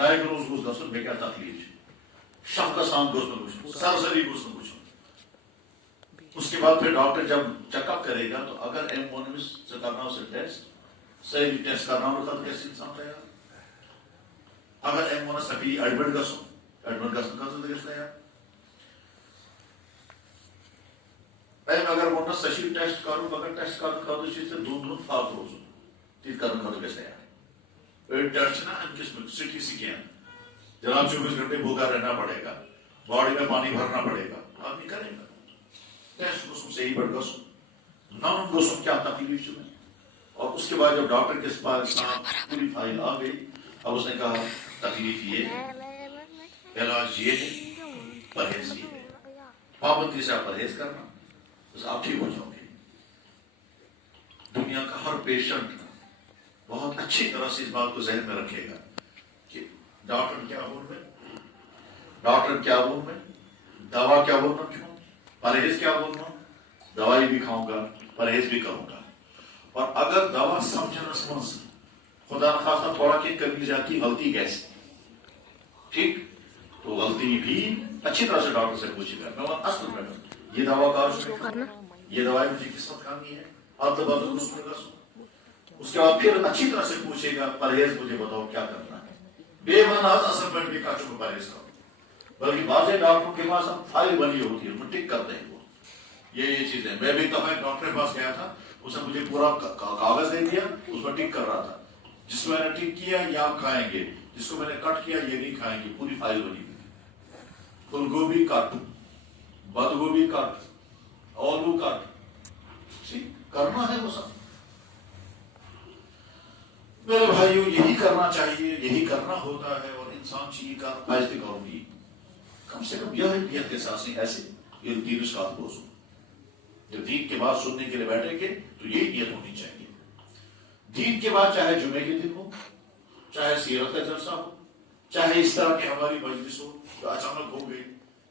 Diagnose گوس گژھُن مےٚ کیٛاہ تکلیٖف چھِ شفقت سان گوٚژھ نہٕ وٕچھُن سرسری گوٚژھ نہٕ وٕچھُن اس کے بعد پھر ڈاکٹر جب چیک اپ کرے گا تو اگر ایم وون أمِس ژٕ کرناو سا ٹیسٹ سٲری ٹیسٹ کرناونہٕ خٲطرٕ گژھِ انسان تیار اگر ایم وونس ژےٚ پیٚیی ایڈمٹ گژھُن ایڈمٹ گژھنہٕ خٲطرٕ تہِ گژھِ تیار ایم اگر ووننس ژےٚ چھُے ٹیسٹ کرُن مگر ٹیسٹ کرنہٕ خٲطرٕ چھُے ژےٚ 2 دۄہن فاق روزُن تِتہِ کرنہٕ خٲطرٕ گژھِ تیار أڑۍ ٹیسٹ چھِنا اَمہِ قٕسمٕکۍ سٹی سکین جناب 24 گھنٹے بھوکا رہنا پڑے گا باڈی میں پانی بھرنا پڑے گا آدمی کرے گا ٹیسٹ گوسم صحیح پہ گھن نم گوسم کیا تکلیف میں اور اس کے بعد جب ڈاکٹر کے پاس پوری فائل آ گئی اب اس نے کہا تکلیف یہ ہے علاج یہ ہے پرہیز یہ ہے پابندی سے آپ پرہیز کرنا بس آپ ٹھیک ہو جاؤ گے دنیا کا ہر پیشنٹ بہت اچھی طرح سے اس بات کو ذہن میں رکھے گا کہ ڈاکٹر کیا بول رہے ڈاکٹر کیا بول رہے دوا کیا بول رہا کیوں پرہیز کیا بول رہا ہوں دوائی بھی کھاؤں گا پرہیز بھی کروں گا اور اگر دوا سمجھنس من خدا نخواستہ تھوڑا کی کمی زیادتی غلطی کیسے ٹھیک تو غلطی بھی اچھی طرح سے ڈاکٹر سے پوچھے گا میں اصل میں یہ دوا کار یہ دوائی مجھے قسمت کھانی ہے اب اس کے بعد پھر اچھی طرح سے پوچھے گا پرہیز مجھے بتاؤ کیا کرنا ہے بے مناز اصل میں بھی کا چکا پرہیز کرو بلکہ بعض ڈاکٹروں کے پاس ہم فائل بنی ہوتی ہے ٹک کرتے ہیں وہ یہ چیزیں میں بھی دفعہ ڈاکٹر کے پاس گیا تھا اس نے مجھے پورا کاغذ دے دیا اس میں ٹک کر رہا تھا جس کو میں نے ٹک کیا یہ آپ کھائیں گے جس کو میں نے کٹ کیا یہ نہیں کھائیں گے پوری فائل بنی ہوئی پھول گوبھی کٹ بند گوبھی کٹ آلو کٹ کرنا ہے وہ سب میرے بھائیوں یہی کرنا چاہیے یہی کرنا ہوتا ہے اور انسان چیز کا فائدے کروں گی کم سے کم یہ نیت کے ساتھ نہیں ایسے یہ دین اس کا بوزو جب دین کے بعد سننے کے لیے بیٹھیں گے تو یہی نیت ہونی چاہیے دین کے بعد چاہے جمعے کے دن ہو چاہے سیرت کا جلسہ ہو چاہے اس طرح کی ہماری مجلس ہو جو اچانک ہو گئی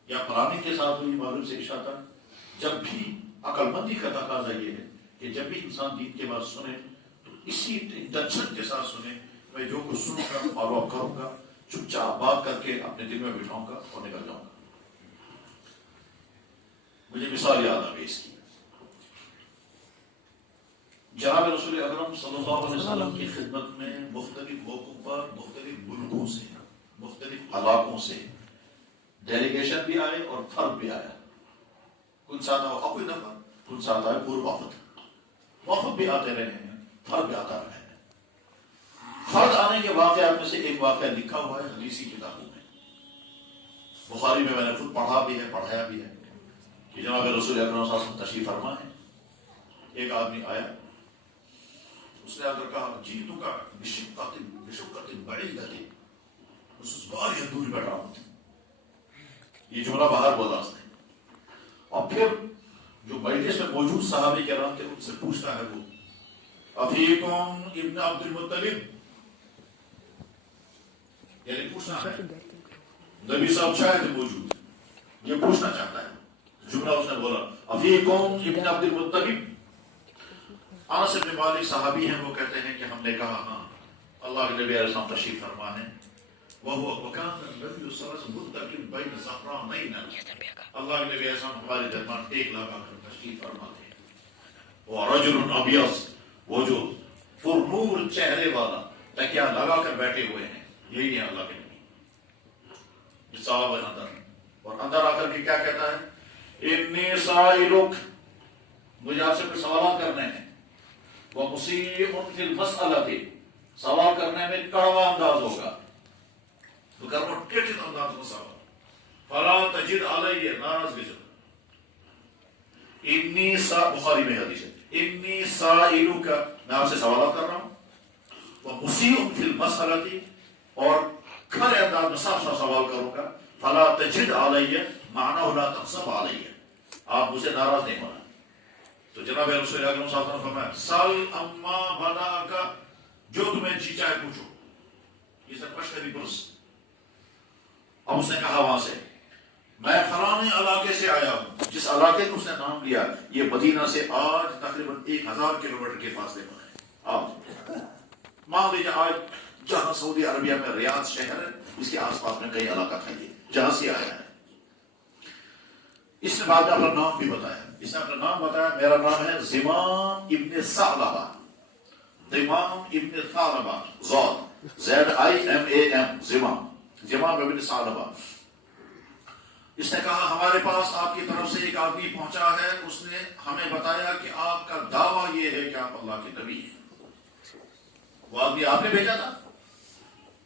یا پرانی کے ساتھ ہوئی معلوم سے عشاء تک جب بھی عقل مندی کا تقاضا یہ ہے کہ جب بھی انسان دین کے بعد سنے تو اسی انٹینشن کے ساتھ سنے میں جو کچھ سنوں گا فالو اپ کروں گا چپ چاپ بات کر کے اپنے دل میں بٹھاؤں گا اور نکل جاؤں گا مجھے مثال یاد آ گئی اس کی جناب رسول اکرم صلی اللہ علیہ وسلم کی خدمت میں مختلف موقعوں پر مختلف ملکوں سے مختلف علاقوں سے ڈیلیگیشن بھی آئے اور فرد بھی آیا کن ساتھ کوئی دفعہ کن ساتھ آئے پور وفد بھی آتے رہے ہیں فرد بھی آتا رہے ہیں فرد آنے کے واقعات میں سے ایک واقعہ لکھا ہوا ہے حدیثی کتابوں میں بخاری میں نے خود پڑھا بھی ہے پڑھایا بھی ہے کہ جناب رسول اکرم صلی اللہ علیہ وسلم تشریف فرما ہے ایک آدمی آیا اس نے اگر کہا جیتوں کا بشقت بعیدۃ اس بار یہ دور بیٹھا ہوں یہ جملہ باہر بولا اس نے اور پھر جو مجلس میں موجود صحابی کرام تھے ان سے پوچھتا ہے وہ افیکم ابن عبد المطلب یعنی پوچھنا ہے نبی صاحب شاید موجود یہ پوچھنا چاہتا ہے جملہ اس نے بولا افیکم ابن عبد المطلب انس بن مالک صحابی ہیں وہ کہتے ہیں کہ ہم نے کہا ہاں اللہ کے نبی علیہ السلام تشریف فرما ہے وهو وكان النبي صلى الله عليه وسلم متكئ بين صخرتين اللہ کے نبی علیہ السلام ہمارے درمیان ٹیک لگا کر تشریف فرما تھے ورجل ابيض وہ جو پرنور چہرے والا تکیہ لگا کر بیٹھے ہوئے ہیں یہی ہے اللہ کے نبی صاحب اندر اور اندر آ کر کے کیا کہتا ہے انی سائلک مجھے آپ سے کچھ سوالات کرنے ہیں وہ مصیب فی المسئلہ سوال کرنے میں کڑوا انداز ہوگا تو کرو ٹیٹن انداز میں سوال فلا تجد علیہ ناراض گجر انی بخاری میں حدیث ہے انی سائلک میں آپ سے سوالات کر رہا ہوں وہ مصیب فی المسئلہ اور کھڑے انداز میں صاف صاف سوال کروں گا فلا تجد علیہ معنی لا تغضب علیہ آپ مجھے ناراض نہیں ہونا تو جناب رسول اکرم صلی اللہ علیہ وسلم فرمایا سل اما بدا کا جو تمہیں جی چاہے پوچھو یہ سب پشتری برس اب اس نے کہا وہاں سے میں فلانے علاقے سے آیا ہوں جس علاقے کو اس نے نام لیا یہ مدینہ سے آج تقریباً 1000 کلومیٹر کے فاصلے پر ہے آپ مان لیجیے آج جہاں سعودی عربیہ میں ریاض شہر ہے اس کے آس پاس میں کئی علاقہ تھا یہ جہاں سے آیا ہے. اس نے بعد میں اپنا نام بھی بتایا. اس نے اپنا نام بتایا میرا نام ہے زمام ابن ثعلبہ. زمام ابن ثعلبہ ZIMAM زمام ابن ثعلبہ. اس نے کہا ہمارے پاس آپ کی طرف سے ایک آدمی پہنچا ہے, اس نے ہمیں بتایا کہ آپ کا دعویٰ یہ ہے کہ آپ اللہ کے نبی ہیں. وہ آدمی آپ نے بھیجا تھا؟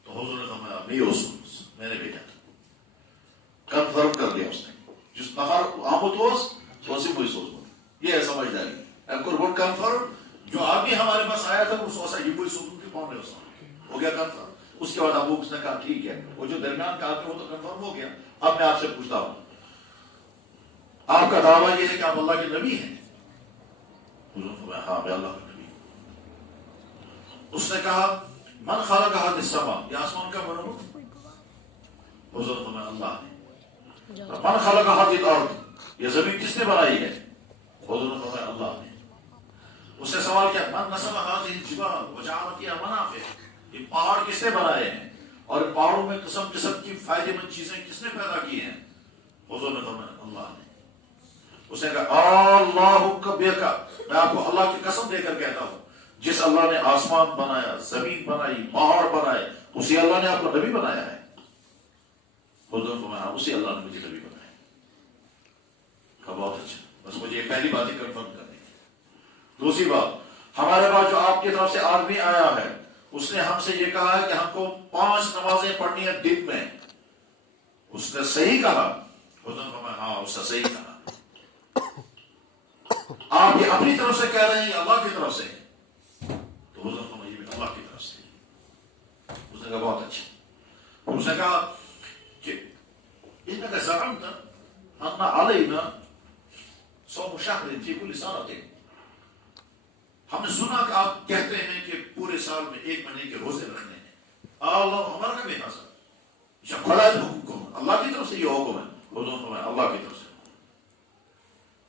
تو حضور نے فرمایا نہیں یوسف میں نے بھیجا تھا. کنفرم کر دیا اس نے. جس نفر آمد وسی کوئی سوچ یہ ہے سمجھداری. قربان کنفرم جو آدمی ہمارے پاس آیا تھا وہ سوچا یہ کوئی سوچ کی کون ہے ہو گیا کنفرم. اس کے بعد ابو اس نے کہا ٹھیک ہے وہ جو درمیان کا آدمی وہ تو کنفرم ہو گیا. اب میں آپ سے پوچھتا ہوں آپ کا دعویٰ یہ ہے کہ آپ اللہ کے نبی ہیں؟ ہاں میں اللہ کا نبی. اس نے کہا من خلق هذه السماء یہ آسمان کا بنا. حضور فرمایا اللہ نے. من خلق هذه الارض یہ زمین کس نے بنائی ہے؟ حضور نے فرمایا اللہ نے. اس نے سوال کیا من نصب هذه الجبال وجعل فيها منافع یہ پہاڑ کس نے بنائے ہیں اور پہاڑوں میں قسم قسم کی فائدے مند چیزیں کس نے پیدا کی ہیں؟ حضور نے فرمایا اللہ نے. اس نے کہا اللہ کا میں آپ کو اللہ کی قسم دے کر کہتا ہوں جس اللہ نے آسمان بنایا زمین بنائی پہاڑ بنائے اسی اللہ نے آپ کو نبی بنایا ہے. حضور نے فرمایا اسی اللہ نے مجھے نبی بنایا. کہا بہت اچھا بس مجھے یہ پہلی بات ہی کنفرم کرنی تھی. دوسری بات ہمارے پاس جو آپ کی طرف سے آدمی آیا ہے اس نے ہم سے یہ کہا ہے کہ ہم کو 5 نمازیں پڑھنی ہیں دن میں. اس نے صحیح کہا؟ حضور نے فرمایا ہاں اس نے صحیح کہا. آپ یہ اپنی طرف سے کہہ رہے ہیں یا اللہ کی طرف سے؟ تو حضور نے فرمایا یہ بھی اللہ کی طرف سے. اس نے کہا بہت اچھا. اس نے کہا کہ انك زعمت ان علينا صوم شهر في كل سنة. ہم نے سنا کہ آپ کہتے ہیں کہ پورے سال میں 1 مہینے کے روزے رکھنے ہیں. اللہ ہمارا کا بیٹا سر خلائد حکم اللہ کی طرف سے یہ حکم ہے. حضور نے فرمایا اللہ کی طرف سے.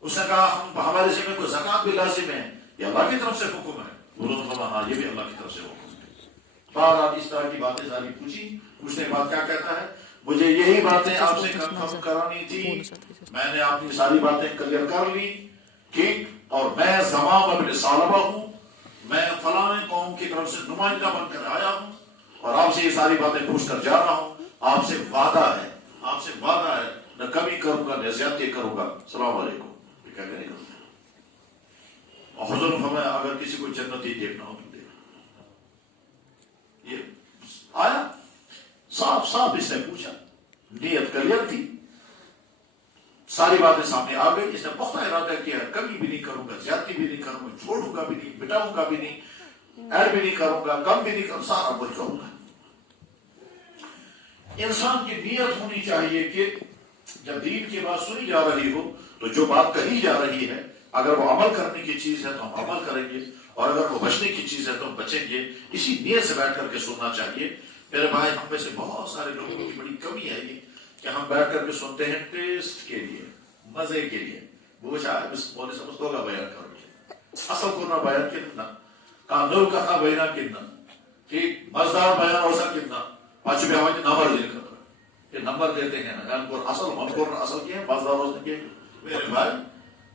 اس نے کہا ہمارے ذمہ کو زکات بھی لازم ہے یہ اللہ کی طرف سے حکم ہے. حضور نے فرمایا ہاں یہ بھی اللہ کی طرف سے حکم ہے. بعد آپ اس طرح کی باتیں ساری پوچھی. پوچھنے کے بعد کیا کہتا ہے مجھے یہی باتیں آپ سے کنفرم کرانی تھی. میں نے آپ کی ساری باتیں کلیئر کر لی ٹھیک. اور میں زمام ابن ثعلبہ ہوں. میں فلاں قوم کی طرف سے نمائندہ بن کر آیا ہوں اور آپ سے یہ ساری باتیں پوچھ کر جا رہا ہوں. آپ سے وعدہ ہے نہ کمی کروں گا نہ زیادتی کروں گا. السلام علیکم. کیا کرے گا؟ اور حضور نے فرمایا اگر کسی کو جنت ہی دیکھنا ہو تو دیکھ. یہ آیا صاف صاف اس نے پوچھا. نیت کلیئر تھی. ساری باتیں سامنے آ گئی. اس نے پختہ ارادہ کیا کمی بھی نہیں کروں گا زیادتی بھی نہیں کروں گا چھوڑوں گا بھی نہیں مٹاؤں گا بھی نہیں ایڈ بھی نہیں کروں گا کم بھی نہیں کروں سارا کچھ کروں گا. انسان کی نیت ہونی چاہیے کہ جب دین کی بات سنی جا رہی ہو تو جو بات کہی جا رہی ہے اگر وہ عمل کرنے کی چیز ہے تو ہم عمل کریں گے اور اگر وہ بچنے کی چیز ہے تو ہم بچیں گے. اسی نیت سے بیٹھ کر کے سننا چاہیے. میرے بھائی ہم میں سے بہت سارے لوگوں کی بڑی کمی ہے یہ کہ ہم بیٹھ کر کے سنتے ہیں ٹیسٹ کے لیے مزے کے لیے. بوچھا بولے سمجھ ہوگا بیان کرو اصل کرنا بیان کتنا کاندول کا تھا بینا کتنا ٹھیک مزدار بیان ہو سا کتنا پانچ بھی ہمارے نمبر دے کر یہ نمبر دیتے ہیں نا اصل ہم کو اصل کیا ہے مزدار ہو سکے. میرے بھائی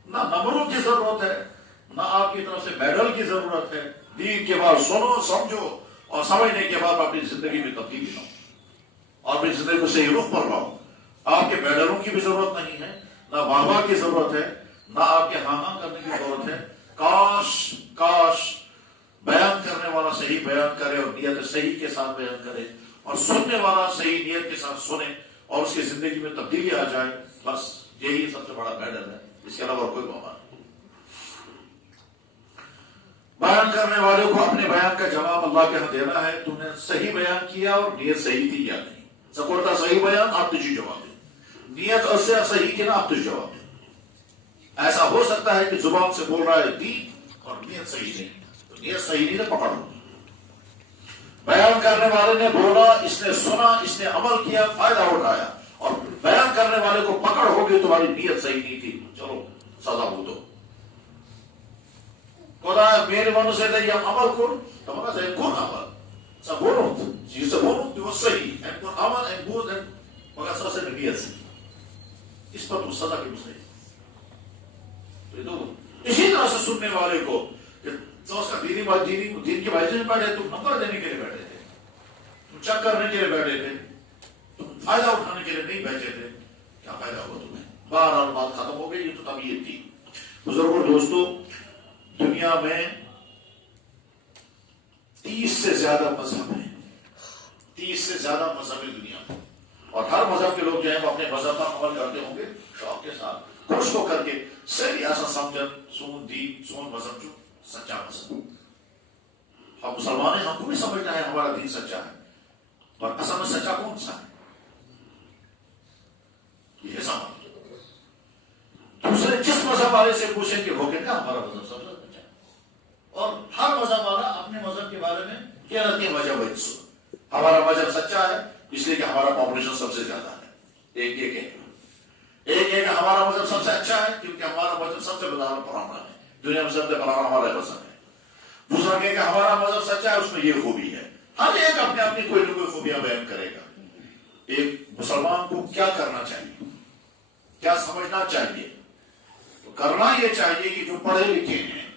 نہ نمبروں کی ضرورت ہے نہ آپ کی طرف سے میڈل کی ضرورت ہے. دین کے بعد سنو سمجھو اور سمجھنے کے بعد اپنی زندگی میں تبدیلی لاؤ اور اپنی زندگی کو صحیح رخ پر لاؤ. آپ کے میڈلوں کی بھی ضرورت نہیں ہے نہ واہ کی ضرورت ہے نہ آپ کے ہاں کرنے کی ضرورت ہے. کاش بیان کرنے والا صحیح بیان کرے اور نیت صحیح کے ساتھ بیان کرے اور سننے والا صحیح نیت کے ساتھ سنے اور اس کی زندگی میں تبدیلی آ جائے. بس یہی سب سے بڑا میڈل ہے. اس کے علاوہ کوئی موقع نہیں. بیان کرنے والے کو اپنے بیان کا جواب اللہ کے ہاں دینا ہے. تم نے صحیح بیان کیا اور نیت صحیح تھی یا نہیں. سکولتا صحیح بیان آپ تجھے جواب دیں. نیت اور صحیح کی نا آپ تجھے جواب دیں. ایسا ہو سکتا ہے کہ زبان سے بول رہا ہے دین اور نیت صحیح نہیں. تو نیت صحیح نہیں تو پکڑ لو. بیان کرنے والے نے بولا اس نے سنا اس نے عمل کیا فائدہ اٹھایا اور بیان کرنے والے کو پکڑ ہوگی تمہاری نیت صحیح نہیں تھی چلو سزا ہو دو. خدا میرے من سے یہ عمل کر تمہارا سے کون عمل Sie verwohnt, du hast صحیح and for amal and good and مگر سب سے نبیت سے اس پر تو صدا کی مسئلہ اسی طرح سے سننے والے کو کہ تو اس کا دین کی وجہ میں بیٹھے تم نمبر دینے کے لیے بیٹھے تھے تم چیک کرنے کے لیے بیٹھے تھے تم فائدہ اٹھانے کے لیے نہیں بیٹھے تھے کیا فائدہ ہوا تمہیں بہرحال بات ختم ہو گئی یہ تو طبیعت تھی بزرگوں دوستوں دنیا میں 30 سے زیادہ مذہب ہیں 30 سے زیادہ مذہب ہے دنیا میں اور ہر مذہب کے لوگ جو ہیں وہ اپنے مذہب پر عمل کرتے ہوں گے شوق کے ساتھ خوش ہو کر کے صحیح ایسا سمجھن سون دین سون مذہب جو سچا مذہب ہم مسلمان ہیں ہم کو بھی سمجھنا ہے ہمارا دین سچا ہے اور اصل میں سچا کون سا ہے یہ سمجھ دوسرے جس مذہب والے سے پوچھیں کہ وہ کہتے ہیں ہمارا مذہب سب سے سچا ہے اور ہر مذہب والا اپنے مذہب کے بارے میں کہہ رہتی ہے وجہ وہی سن ہمارا مذہب سچا ہے اس لیے کہ ہمارا پاپولیشن سب سے زیادہ ہے ایک کہ ہمارا مذہب سب سے اچھا ہے کیونکہ ہمارا مذہب سب سے پرانا ہے دنیا میں سب سے پرانا ہمارا مذہب ہے دوسرا کہ ہمارا مذہب سچا ہے اس میں یہ خوبی ہے ہر ایک اپنے اپنی کوئی نہ کوئی خوبیاں بیان کرے گا ایک مسلمان کو کیا کرنا چاہیے کیا سمجھنا چاہیے تو کرنا یہ چاہیے کہ جو پڑھے لکھے ہیں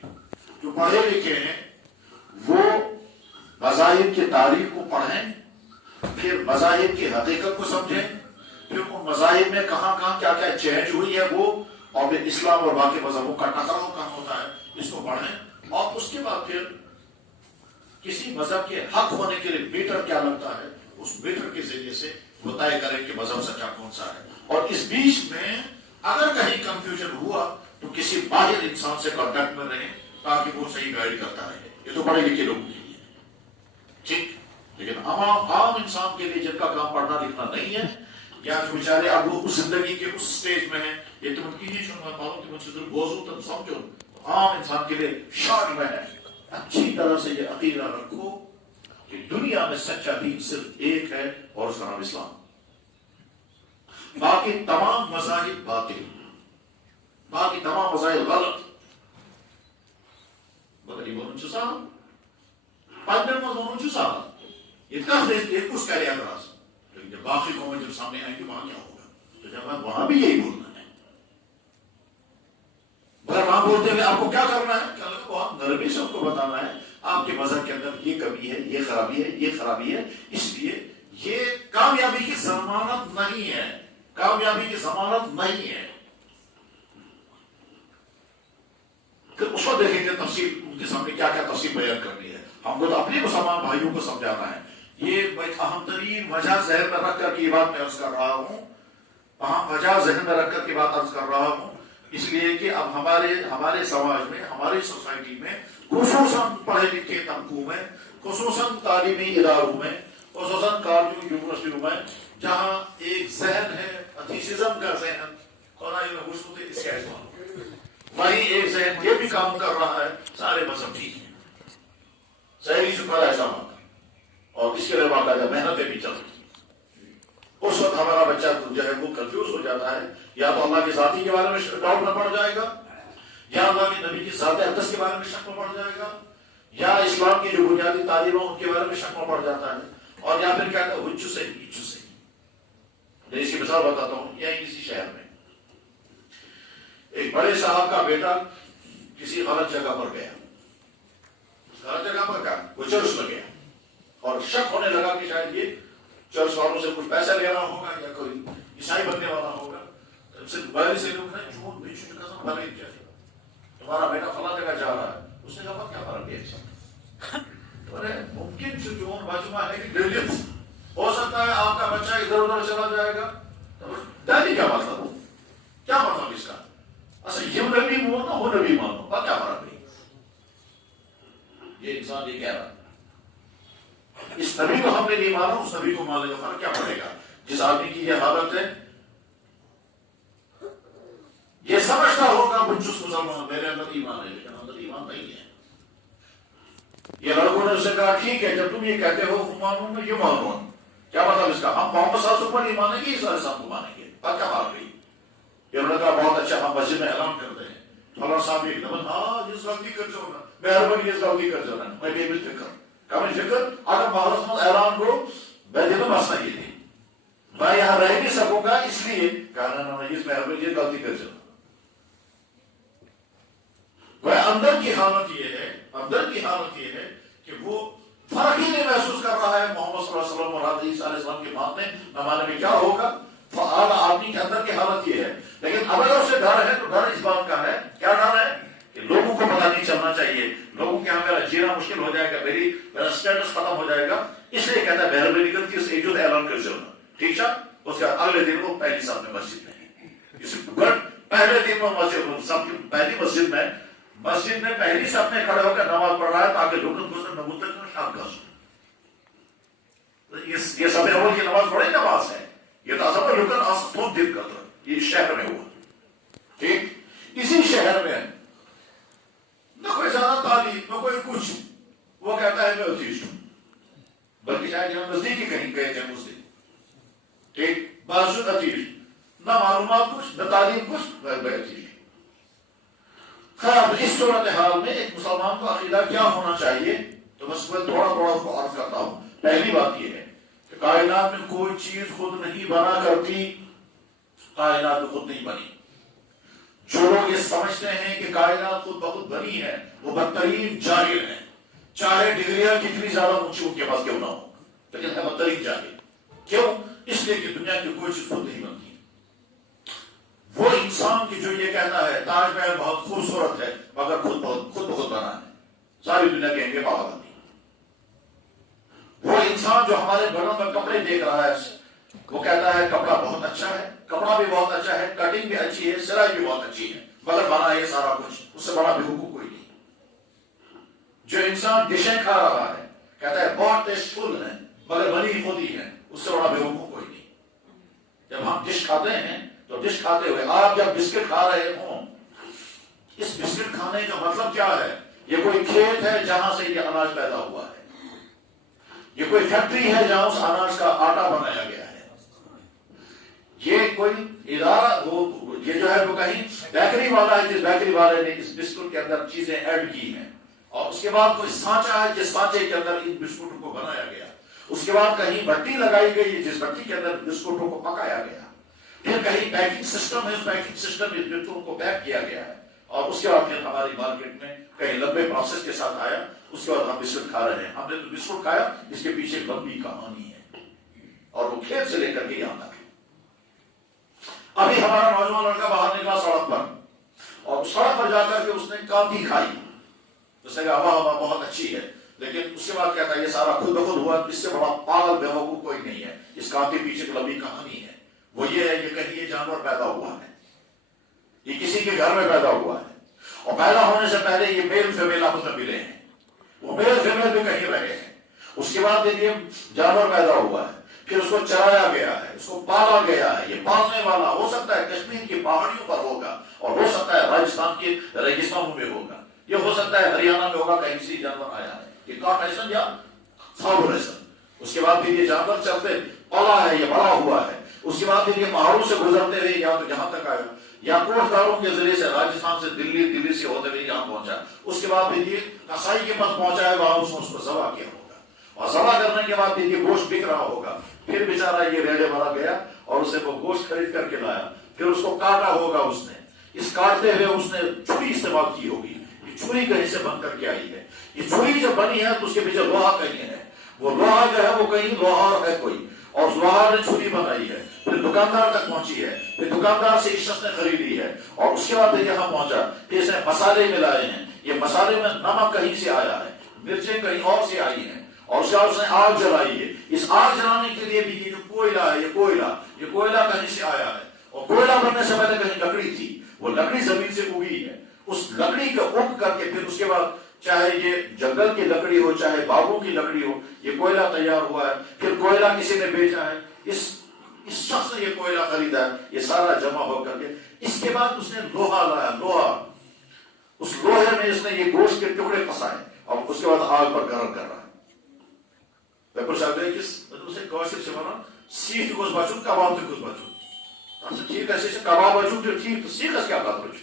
وہ مذاہب کی تاریخ کو پڑھیں پھر مذاہب کی حقیقت کو سمجھیں پھر ان مذاہب میں کہاں کیا چینج ہوئی ہے وہ اور پھر اسلام اور باقی مذہبوں کا ٹکراؤ کہاں ہوتا ہے اس کو پڑھیں اور اس کے بعد پھر کسی مذہب کے حق ہونے کے لیے میٹر کیا لگتا ہے اس میٹر کے ذریعے سے وہ طے کریں کہ مذہب سچا کون سا ہے اور اس بیچ میں اگر کہیں کنفیوژن ہوا تو کسی باہر انسان سے کانٹیکٹ میں رہیں تاکہ وہ صحیح گائیڈ کرتا رہے یہ تو پڑھے لکھے لوگوں کے لیے ٹھیک لیکن عام انسان کے لیے جن کا کام پڑھنا لکھنا نہیں ہے یا جو بیچارے اب وہ اس زندگی کے اس سٹیج میں ہیں یہ تم کی نہیں سننا پاؤ کہ مجھ سے بوزو تم سمجھو عام انسان کے لیے شارٹ میں ہے اچھی طرح سے یہ عقیدہ رکھو کہ دنیا میں سچا دین صرف ایک ہے اور اس کا نام اسلام باقی تمام مذاہب باطل باقی تمام مذاہب غلط بدلی بولن چھ صاحب پنجن میں بولن چھ صاحب یہ کچھ کرے اعتراض لیکن جب باقی قومیں جب سامنے آئیں گے وہاں کیا ہوگا تو جب وہاں بھی یہی بولنا ہے مگر وہاں بولتے ہوئے آپ کو کیا کرنا ہے کہ بہت نرمی سے آپ کو بتانا ہے آپ کے مذہب کے اندر یہ کمی ہے یہ خرابی ہے یہ خرابی ہے اس لیے یہ کامیابی کی ضمانت نہیں ہے کامیابی کی ضمانت نہیں ہے پھر اس کو دیکھیں گے تفصیل ان کے سامنے کیا کیا تفصیل بیان کرنی ہے ہم کو تو اپنے مسلمان بھائیوں کو سمجھانا ہے یہ اہم ترین وجہ ذہن میں رکھ کر کی بات میں عرض کر رہا ہوں اہم وجہ ذہن میں رکھ کر کی بات عرض کر رہا ہوں اس لیے کہ اب ہمارے سماج میں ہماری سوسائٹی میں خصوصاً پڑھے لکھے طبقوں میں خصوصاً تعلیمی اداروں میں خصوصاً کالجوں یونیورسٹیوں میں جہاں ایک ذہن ہے اتھیسزم کا ذہن اس کا وہی ایک ذہن یہ بھی کام کر رہا ہے سارے مذہب ٹھیک ہیں ظاہری شکر ایسا ہوتا اور اس کے لیے باقاعدہ محنتیں بھی چل رہی اس وقت ہمارا بچہ جو ہے وہ کنفیوز ہو جاتا ہے یا تو اللہ کی ذاتی کے بارے میں ڈاؤٹ میں پڑ جائے گا یا اللہ کے نبی کی ذات اقدس کے بارے میں شک میں پڑ جائے گا یا اسلام کی جو بنیادی تعلیم ہے ان کے بارے میں شک میں پڑ جاتا ہے اور یا پھر کہتا ہے ہجو سے میں اس کی مثال بتاتا ہوں یہی کسی شہر میں ایک بڑے صاحب کا بیٹا کسی غلط جگہ پر گیا غلط جگہ پر گیا وہ چرچ میں گیا اور شک ہونے لگا کہ شاید یہ چرچ والوں سے کچھ پیسہ لینا ہوگا یا کوئی عیسائی بننے والا ہوگا بڑے سے لوگ ہیں جھوٹ بھی قسم بھلے جائے تمہارا بیٹا فلاں جگہ جا رہا ہے اس نے کہا کیا فرق ہے ممکن سے جو بچما ہے کہ ڈیلیٹس ہو سکتا ہے آپ کا بچہ ادھر ادھر چلا جائے گا دہلی کیا مطلب کیا مطلب اس کا اصل یہ نبی مانو وہ نبی مانو پر کیا فرق نہیں یہ انسان یہ کہہ رہا ہے اس نبی کو ہم نے نہیں مانا اس نبی کو ماننے کا فرق کیا پڑے گا جس آدمی کی یہ حالت ہے یہ سمجھتا ہوگا بچس مسلمان میرے اندر ایمان ہے لیکن اندر ایمان نہیں ہے یہ لڑکوں نے اسے کہا ٹھیک ہے جب تم یہ کہتے ہو مانوں میں یہ مانوں کیا مطلب اس کا ہم محمد صلی اللہ علیہ وسلم نہیں مانیں گے اس علیہ السلام کو مانیں گے بات کیا بات رہی انہوں نے کہا بہت اچھا ہم مسجد میں اعلان کرتے ہیں فلاں صاحب ایک دفعہ ہاں جس غلطی کر جو نا مہربانی اس غلطی کر جو نا میں بے ملتے کر کمن فکر اگر محلس من اعلان گو میں دن مسئلہ یہ تھی میں یہاں رہ نہیں سکوں گا اس لیے کہنا اس مہربانی یہ غلطی کر چلا وہ اندر کی حالت یہ ہے کہ وہ فرق ہی نہیں محسوس کر رہا ہے محمد صلی اللہ علیہ وسلم اور حضرت عیسیٰ علیہ السلام کی ماننے نہ ماننے میں کیا ہوگا. اعلیٰ آدمی کے اندر کی حالت یہ ہے. لیکن اب اگر اسے ڈر ہے تو ڈر اس بات کا ہے, کیا ڈر ہے کہ لوگوں کو پتہ نہیں چلنا چاہیے, لوگوں کے یہاں میرا جینا مشکل ہو جائے گا, میرا اسٹیٹس ختم ہو جائے گا, اس لیے کہتا ہے مہربانی کر کے اس ایجاد اعلان کر چلنا. ٹھیک ہے, اس کے اگلے دن وہ پہلی صاحب میں مسجد میں پہلے دن وہ مسجد سب کی پہلی مسجد میں پہلی صف میں کھڑے ہو کر نماز پڑھ رہا ہے تاکہ لوگوں کو نبوت شام کا سن. یہ سب اول کی نماز بڑی نماز ہے, یہ تو سب لوگ بہت دل کرتا ہے. یہ شہر میں ہوا, ٹھیک, اسی شہر میں نہ کوئی زیادہ تعلیم نہ کوئی کچھ, وہ کہتا ہے میں اتیش ہوں, بلکہ شاید یہاں نزدیکی کہیں گئے تھے مجھ سے, ٹھیک, بازو اتیش, نہ معلومات کچھ نہ تعلیم کچھ, میں اتیش. خیر اس صورتحال میں ایک مسلمان کو عقیدہ کیا ہونا چاہیے, تو بس میں تھوڑا اس کو عرض کرتا ہوں. پہلی بات یہ ہے کہ کائنات میں کوئی چیز خود نہیں بنا کرتی, کائنات خود نہیں بنی. جو لوگ یہ سمجھتے ہیں کہ کائنات خود بخود بنی ہے وہ بدترین جاہل ہیں, چاہے ڈگریاں کتنی زیادہ اونچی ان کے پاس کیوں نہ ہو, لیکن ہے بدترین جاہل. کیوں؟ اس لیے کہ دنیا کی کوئی چیز خود نہیں بنتی. وہ انسان کی جو یہ کہتا ہے تاج محل بہت خوبصورت ہے مگر خود بخود بنا ہے, ساری دنیا کہیں گے پاگل نہیں. وہ انسان جو ہمارے گھروں میں کپڑے دیکھ رہا ہے وہ کہتا ہے کپڑا بہت اچھا ہے, کپڑا بھی بہت اچھا ہے, کٹنگ بھی اچھی ہے, سلائی بھی بہت اچھی ہے, مگر بنا یہ سارا کچھ, اس سے بڑا بیوقوف کوئی نہیں. جو انسان ڈشیں کھا رہا ہے کہتا ہے بہت ٹیسٹ فل ہے مگر بنی خود ہی ہے, اس سے بڑا بیوقوف کوئی نہیں. جب ہم ڈش کھاتے ہیں تو ڈش کھاتے ہوئے آپ جب بسکٹ کھا رہے ہوں, اس بسکٹ کھانے کا مطلب کیا ہے؟ یہ کوئی کھیت ہے جہاں سے یہ اناج پیدا ہوا ہے, یہ کوئی فیکٹری ہے جہاں اس اناج کا آٹا بنایا گیا ہے, یہ کوئی ادارہ یہ جو ہے وہ کہیں بیکری والا ہے جس بیکری والے نے اس بسکٹ کے اندر چیزیں ایڈ کی ہیں, اور اس کے بعد کوئی سانچہ ہے جس سانچے کے اندر ان بسکٹوں کو بنایا گیا, اس کے بعد کہیں بھٹی لگائی گئی ہے جس بھٹی کے اندر بسکٹوں کو پکایا گیا, پھر کہیں پیکنگ سسٹم ہے, اس پیکنگ سسٹم میں بسکٹوں کو پیک کیا گیا ہے, اور اس کے بعد پھر ہماری مارکیٹ میں کہیں لمبے پروسیس کے ساتھ آیا, اس کے بعد ہم بسکٹ کھا رہے ہیں. ہم نے تو بسکٹ کھایا, اس کے پیچھے ایک لمبی کہانی ہے, اور وہ کھیت سے لے کر کے یہاں تک. ابھی ہمارا نوجوان لڑکا باہر نکلا سڑک پر, اور سڑک پر جا کر کے اس نے کانتی کھائی, اس نے کہا واہ بہت اچھی ہے, لیکن اس کے بعد کہتا ہے یہ سارا خود بخود ہوا, اس سے بڑا پاگل بیوقوف کوئی نہیں ہے. اس کانتی پیچھے ایک لمبی کہانی ہے, وہ یہ ہے یہ کہیں یہ جانور پیدا ہوا ہے, یہ کسی کے گھر میں پیدا ہوا ہے, اور پیدا ہونے سے پہلے یہ میل فیمیل آپس میں ملے ہیں, وہ میل فیمیل بھی کہیں رہے ہیں. اس کے بعد یہ جانور پیدا ہوا ہے, پھر اس کو چرایا گیا ہے, اس کو پالا گیا ہے. یہ پالنے والا ہو سکتا ہے کشمیر کی پہاڑیوں پر ہوگا, اور ہو سکتا ہے راجستھان کے ریگستانوں میں ہوگا, یہ ہو سکتا ہے ہریانہ میں ہوگا, کہیں سے جانور آیا ہے, یہ کاٹ ایسن یا ساؤ ایسن. اس کے بعد پھر یہ جانور چلتے پلا ہے, یہ بڑا ہوا ہے. اس کے بعد پھر یہ پہاڑوں سے گزرتے ہوئے یا تو یہاں تک آیا, یا کوٹداروں کے ذریعے سے راجستھان سے دلی سے ہوتے ہوئے یہاں پہنچا. اس کے بعد پھر یہ کسائی کے پاس پہنچا ہے, وہاں اس کو ذبح کیا ہوگا, اور ذبح کرنے کے بعد پھر یہ گوشت بک رہا ہوگا. پھر بیچارہ یہ ریڑے والا گیا اور اسے وہ گوشت خرید کر کے لایا, پھر اس کو کاٹا ہوگا. اس نے اس کاٹتے ہوئے اس نے چھری استعمال کی ہوگی, یہ چھری کہیں سے بن کر کے آئی ہے. یہ چھری جب بنی ہے تو اس کے پیچھے لوہا کہیں ہے, وہ لوہا جو ہے وہ کہیں لوہار ہے کوئی, اور اس لوہار نے چھری بنائی ہے, پھر دکاندار تک پہنچی ہے, پھر دکاندار سے اس شخص نے خریدی ہے, اور اس کے بعد پھر یہاں پہنچا. پھر اس نے مسالے ملائے ہیں, یہ مسالے میں نمک کہیں سے آیا ہے, مرچیں کہیں اور سے آئی ہیں, اور اس کے بعد اس نے آگ جلائی ہے. اس آگ جلانے کے لیے بھی یہ جو کوئلہ ہے, یہ کوئلہ کہیں سے آیا ہے, اور کوئلہ بننے سے پہلے کہیں لکڑی تھی, وہ لکڑی زمین سے اگی ہے. اس لکڑی کو اگ کر کے پھر اس کے بعد چاہے یہ جنگل کی لکڑی ہو چاہے باغوں کی لکڑی ہو, یہ کوئلہ تیار ہوا ہے. پھر کوئلہ کسی نے بیچا ہے, اس شخص نے یہ کوئلہ خریدا ہے, یہ سارا جمع ہو کر کے اس کے بعد اس نے لوہا لایا, لوہا, اس لوہے میں اس نے یہ گوشت کے ٹکڑے پھنسائے, اور اس کے بعد آگ پر گرم کر رہا ہے. سیٹ گوس بچن کباب تہ گوس بچن. ٹھیک ہے کباب بچن تو ٹھیک, تو سیکھس کیا کتر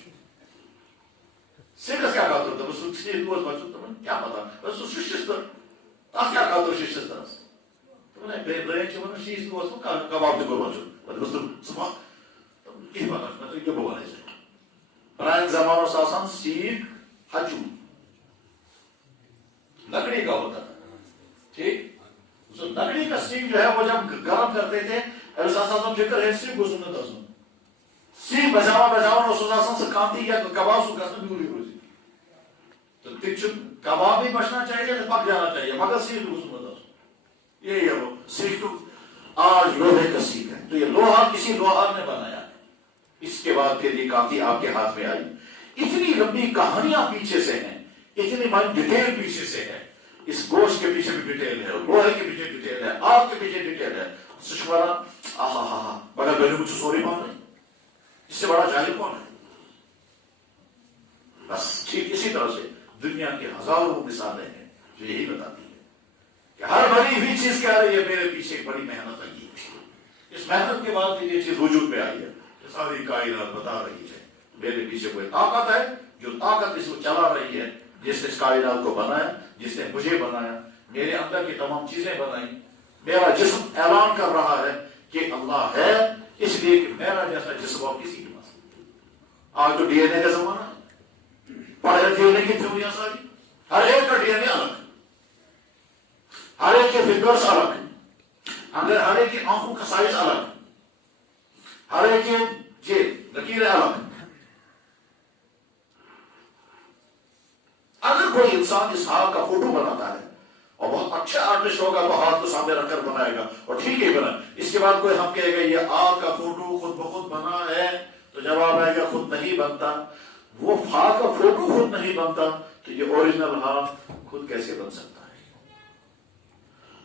سیکھس کیا کتر, سیٹ گوس بچن, تمہیں کیا پتا, سہ ششتر تک کیا خاطر اس طرح سے برین شیز کباب ترما کہیں پتہ کیا بہ ون پران زمانہ آسان سیخ ہچو لکڑی کا ہوتا تھا ٹھیک لکڑی کا سیخ جو ہے وہ جب گرم کرتے تھے فکر ہے سیخ گوس نا دسن سیخ بجاؤ سہ کانتی یا کباب سہ گھن دوری روزی تو تک کباب بھی بچنا چاہیے پک جانا چاہیے مگر سیخ گوس نا دسن یہی ہے وہ سیخ آج لوہے کا سیخ ہے تو یہ لوہا کسی لوہار نے بنایا اس کے بعد پھر یہ کانتی آپ کے ہاتھ میں آئی اتنی لمبی کہانیاں پیچھے سے ہیں اتنی بڑی ڈیٹیل پیچھے سے ہے اس گوشت کے پیچھے بھی ڈیٹیل ہے لوہے کے پیچھے ڈیٹیل ہے آگ کے پیچھے ڈیٹیل ہے سشوارا آہا بڑا گلو مجھے سوری مان رہے اس سے بڑا جاہل کون ہے بس ٹھیک اسی طرح سے دنیا کی ہزاروں مثالیں ہیں جو یہی بتاتی ہے کہ ہر بڑی ہوئی چیز کیا رہی ہے میرے پیچھے ایک بڑی محنت لگی ہے اس محنت کے بعد یہ چیز وجود میں آئی ہے ساری کائنات بتا رہی ہے میرے پیچھے کوئی طاقت ہے جو طاقت اس کو چلا رہی ہے جس نے اس کائنات کو بنایا جس نے مجھے بنایا میرے اندر کی تمام چیزیں بنائی میرا جسم اعلان کر رہا ہے کہ اللہ ہے اس لیے کہ میرا جیسا جسم اور کسی کے پاس آج تو ڈی این اے کا زمانہ ہے پڑھے ڈی این اے کی تھیوریاں ساری ہر ایک کا ڈی این اے الگ ہر ایک کے فنگرس الگ ہر ایک کی آنکھوں کا سائز الگ ہر ایک کے لکیریں الگ اگر کوئی انسان اس ہاتھ کا فوٹو بناتا ہے اور بہت اچھا آرٹسٹ ہوگا تو ہاتھ کو سامنے رکھ کر بنائے گا اور ٹھیک ہے بنا اس کے بعد کوئی ہم کہے گا یہ آگ کا فوٹو خود بخود بنا ہے تو جواب آئے گا خود نہیں بنتا وہ ہاتھ کا فوٹو خود نہیں بنتا تو یہ اوریجنل ہاتھ خود کیسے بن سکتا ہے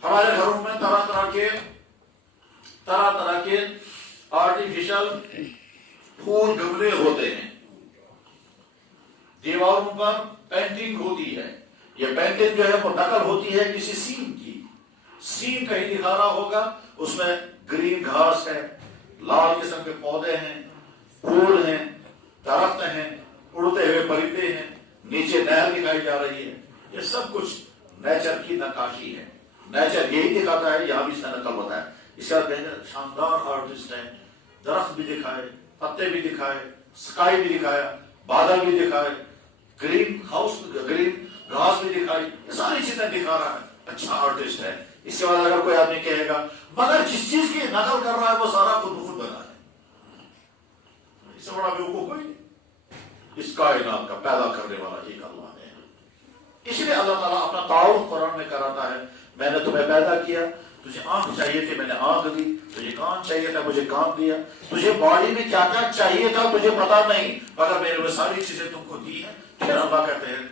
ہمارے گھروں میں طرح طرح کے آرٹیفیشل پھول گملے ہوتے ہیں دیواروں پر پینٹنگ ہوتی ہے یہ پینٹنگ جو ہے وہ نقل ہوتی ہے کسی سین کی سین کہیں دکھا رہا ہوگا اس میں گرین گھاس ہے لال قسم کے پودے ہیں پھول ہیں درخت ہیں اڑتے ہوئے پرندے ہیں نیچے نہر دکھائی جا رہی ہے یہ سب کچھ نیچر کی نقاشی ہے نیچر یہی دکھاتا ہے یہاں بھی اس کا نقل ہوتا ہے اس کا کہنا شاندار آرٹسٹ ہے درخت بھی دکھائے پتے بھی دکھائے سکائی بھی دکھایا بادل بھی دکھائے گرین گھاس بھی دکھائی یہ ساری چیزیں دکھا رہا ہے اچھا آرٹسٹ ہے اس کے بعد اگر کوئی آدمی کہے گا مگر جس چیز کی نقل کر رہا ہے وہ سارا خود بخود بنا ہے اس سے بڑا بیوقوف کوئی نہیں اس کائنات کا پیدا کرنے والا ایک اللہ ہے اس لیے اللہ تعالیٰ اپنا تعارف قرآن میں کراتا ہے میں نے تمہیں پیدا کیا تجھے آنکھ چاہیے تھی میں نے آنکھ دی تجھے کان چاہیے تھا مجھے کان دیا تجھے باڈی میں کیا کیا چاہیے تھا تجھے پتا نہیں مگر میں نے وہ ساری چیزیں تم کو دی ہیں پھر اللہ کہتے ہیں